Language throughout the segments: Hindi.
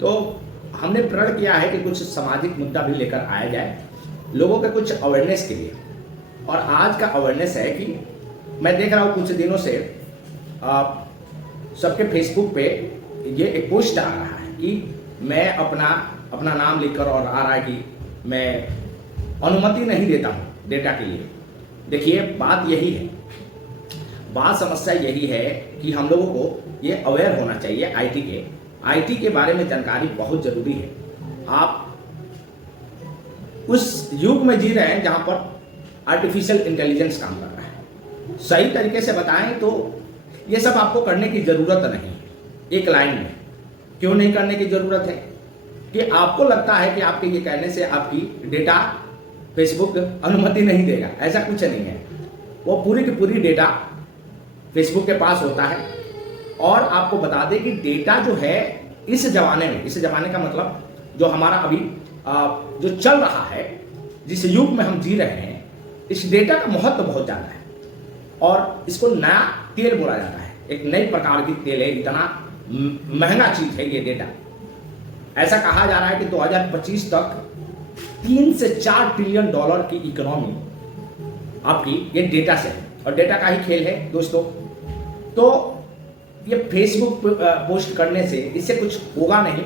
तो हमने प्रण किया है कि कुछ सामाजिक मुद्दा भी लेकर आया जाए लोगों के कुछ अवेयरनेस के लिए। और आज का अवेयरनेस है कि मैं देख रहा हूँ कुछ दिनों से सबके फेसबुक पे ये एक पोस्ट आ रहा है कि मैं अपना नाम लिखकर, और आ रहा है कि मैं अनुमति नहीं देता हूँ डेटा के लिए। देखिए, बात यही है, बात समस्या यही है कि हम लोगों को ये अवेयर होना चाहिए। आईटी के बारे में जानकारी बहुत जरूरी है। आप उस युग में जी रहे हैं जहां पर आर्टिफिशियल इंटेलिजेंस काम कर रहा है। सही तरीके से बताएं तो ये सब आपको करने की जरूरत नहीं है। एक लाइन में क्यों नहीं करने की जरूरत है कि आपको लगता है कि आपके ये कहने से आपकी डेटा फेसबुक अनुमति नहीं देगा। ऐसा कुछ नहीं है। वो पूरी की पूरी डेटा फेसबुक के पास होता है। और आपको बता दें कि डेटा जो है इस जमाने का मतलब जो हमारा अभी जो चल रहा है, जिस युग में हम जी रहे हैं, इस डेटा का महत्व बहुत ज्यादा है। और इसको नया तेल बोला जाता है। एक नई प्रकार की तेल है, इतना महंगा चीज है ये डेटा। ऐसा कहा जा रहा है कि 2025 तक 3 से 4 ट्रिलियन डॉलर की इकोनॉमी आपकी ये डेटा से है। और डेटा का ही खेल है दोस्तों। तो ये फेसबुक पोस्ट करने से इससे कुछ होगा नहीं।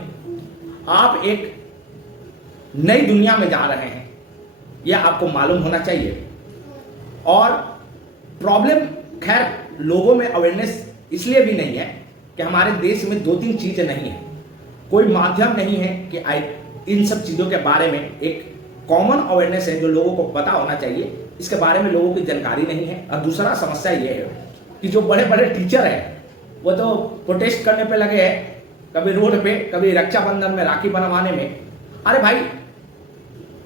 आप एक नई दुनिया में जा रहे हैं, यह आपको मालूम होना चाहिए। और प्रॉब्लम खैर लोगों में अवेयरनेस इसलिए भी नहीं है कि हमारे देश में 2-3 चीजें नहीं है, कोई माध्यम नहीं है कि इन सब चीजों के बारे में एक कॉमन अवेयरनेस है जो लोगों को पता होना चाहिए। इसके बारे में लोगों की जानकारी नहीं है। और दूसरा समस्या यह है कि जो बड़े बड़े टीचर हैं वो तो प्रोटेस्ट करने पे लगे हैं, कभी रोड पे, कभी रक्षाबंधन में राखी बनवाने में। अरे भाई,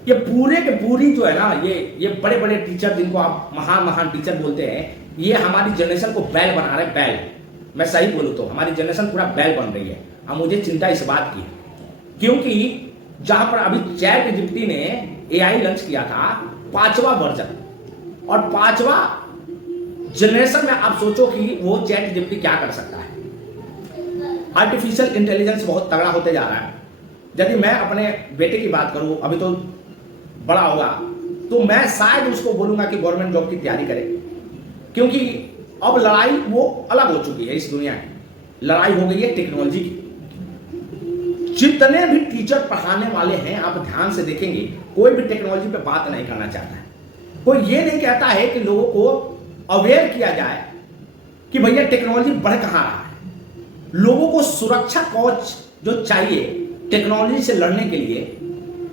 ये पूरे के पूरी जो है ना, ये बड़े बड़े टीचर जिनको आप महान टीचर बोलते हैं, ये हमारी जनरेशन को बैल बना रहे हैं। बैल, मैं सही बोलूं तो हमारी जनरेशन पूरा बैल बन रही है। अब मुझे चिंता इस बात की है क्योंकि जहां पर अभी चैट जीपीटी ने एआई लॉन्च किया था 5वां वर्जन, और 5वां जनरेशन में आप सोचो कि वो चैट जीपीटी क्या कर सकता है। आर्टिफिशियल इंटेलिजेंस बहुत तगड़ा होते जा रहा है। यदि मैं अपने बेटे की बात करूं, अभी तो बड़ा होगा, तो मैं शायद उसको बोलूंगा कि गवर्नमेंट जॉब की तैयारी करे, क्योंकि अब लड़ाई वो अलग हो चुकी है। इस दुनिया में लड़ाई हो गई है टेक्नोलॉजी की। जितने भी टीचर पढ़ाने वाले हैं, आप ध्यान से देखेंगे, कोई भी टेक्नोलॉजी पे बात नहीं करना चाहता है। कोई ये नहीं कहता है कि लोगों को अवेयर किया जाए कि भैया टेक्नोलॉजी बढ़ कहां रहा है। लोगों को सुरक्षा कवच जो चाहिए टेक्नोलॉजी से लड़ने के लिए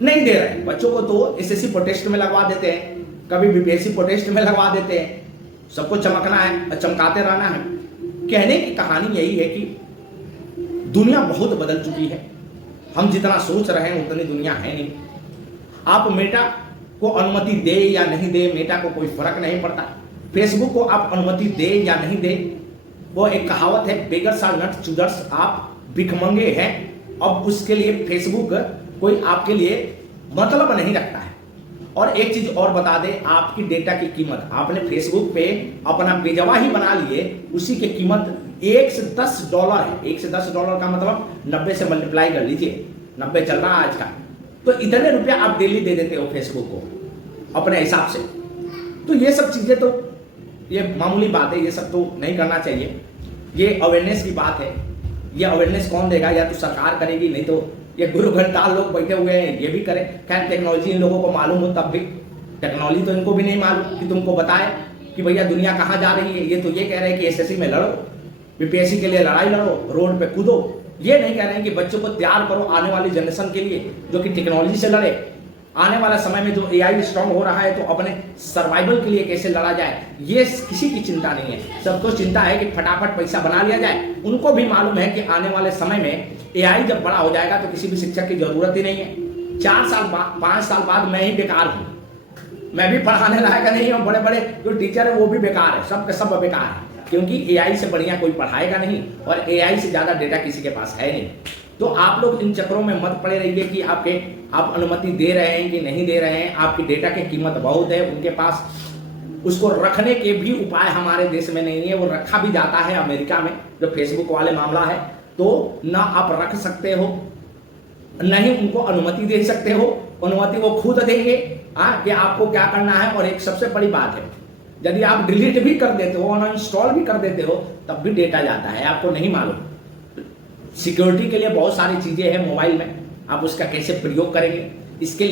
नहीं दे रहे हैं। बच्चों को तो एसएससी प्रोटेस्ट में लगवा देते हैं, कभी बीपीएससी प्रोटेस्ट में लगवा देते हैं। सबको चमकना है और चमकाते रहना है। कहने की कहानी यही है कि दुनिया बहुत बदल चुकी है। हम जितना सोच रहे हैं उतनी दुनिया है नहीं। आप मेटा को अनुमति दे या नहीं दे, मेटा को कोई फर्क नहीं पड़ता। फेसबुक को आप अनुमति दे या नहीं दे, वो एक कहावत है, बेगर्स आर नॉट चूजर्स, आप भिखमंगे हैं। अब उसके लिए फेसबुक कोई आपके लिए मतलब नहीं रखता है। और एक चीज और बता दे, आपकी डेटा की कीमत, आपने फेसबुक पे अपना पेजवा ही बना लिए, उसी की कीमत 1 से 10 डॉलर है। 1 से 10 डॉलर का मतलब 90 से मल्टीप्लाई कर लीजिए, 90 चल रहा है आज का। तो इतने रुपया आप डेली दे देते हो फेसबुक को अपने हिसाब से। तो ये सब चीजें तो ये मामूली बात है, ये सब तो नहीं करना चाहिए। ये अवेयरनेस की बात है। ये अवेयरनेस कौन देगा? या तो सरकार करेगी, नहीं तो ये गुरु घंटाल लोग बैठे हुए हैं ये भी करें। खैर, टेक्नोलॉजी इन लोगों को मालूम हो, तब भी टेक्नोलॉजी तो इनको भी नहीं मालूम कि तुमको बताए कि भैया दुनिया कहाँ जा रही है। ये तो ये कह रहे हैं कि एसएससी में लड़ो, बीपीएससी के लिए लड़ाई लड़ो, रोड पे कूदो। ये नहीं कह रहे हैं कि बच्चों को तैयार करो आने वाली जनरेशन के लिए जो कि टेक्नोलॉजी से लड़े। आने वाला समय में जो एआई स्ट्रांग हो रहा है, तो अपने सर्वाइवल के लिए कैसे लड़ा जाए, ये किसी की चिंता नहीं है। सबको चिंता है कि फटाफट पैसा बना लिया जाए। उनको भी मालूम है कि आने वाले समय में एआई जब बड़ा हो जाएगा तो किसी भी शिक्षक की जरूरत ही नहीं है। 4 साल बाद, 5 साल बाद मैं ही बेकार हूँ, मैं भी पढ़ाने लायक नहीं हूँ। बड़े बड़े जो टीचर है वो भी बेकार है, सब के सब बेकार है, क्योंकि एआई से बढ़िया कोई पढ़ाएगा नहीं और एआई से ज्यादा डेटा किसी के पास है नहीं। तो आप लोग इन चक्रों में मत पड़े रहिए कि आप अनुमति दे रहे हैं कि नहीं दे रहे हैं। आपकी डेटा की कीमत बहुत है, उनके पास उसको रखने के भी उपाय हमारे देश में नहीं है। वो रखा भी जाता है अमेरिका में, जो फेसबुक वाले मामला है, तो ना आप रख सकते हो नहीं उनको अनुमति दे सकते हो, अनुमति वो खुद देंगे कि आपको क्या करना है। और एक सबसे बड़ी बात है, यदि आप डिलीट भी कर देते हो, अनइंस्टॉल भी कर देते हो, तब भी डेटा जाता है, आपको नहीं मालूम। सिक्योरिटी के लिए बहुत सारी चीजें हैं मोबाइल में, आप उसका कैसे प्रयोग करेंगे इसके लिए